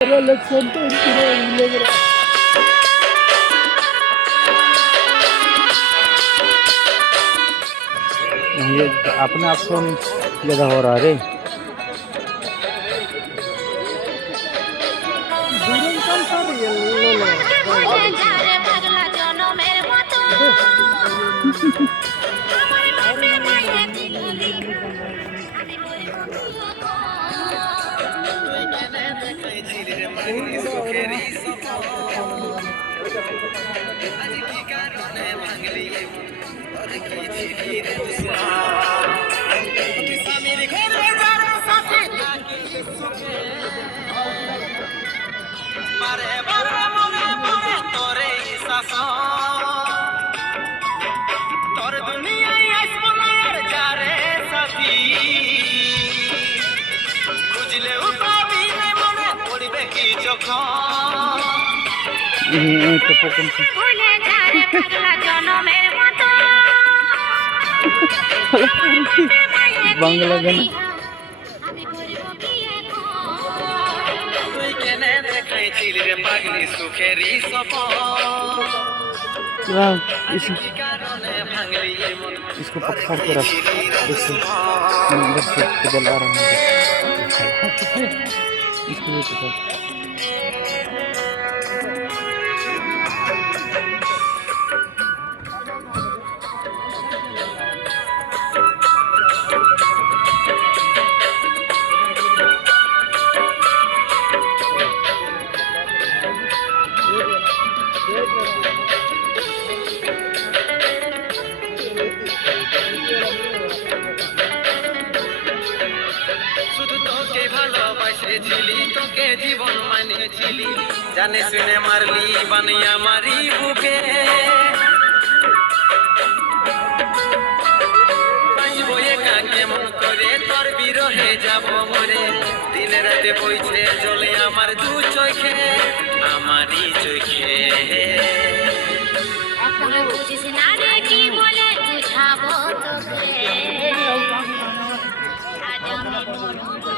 ये अपने आप फोन ज़्यादा हो रहा है रे। বাংলা গান इसको पकड़ के रख इससे अंदर से जला रहा है इसको भी पकड़ তোকে জীবন মানিয়েছিলি জানে শুনে মারলি বানিয়া মারি বুকে বাঁচবো একা কেমন করে তোর বিরহে যাব মরে দিনে রাতে বইছে জলে আমার দু চোখে আমারই চোখে বুঝিস না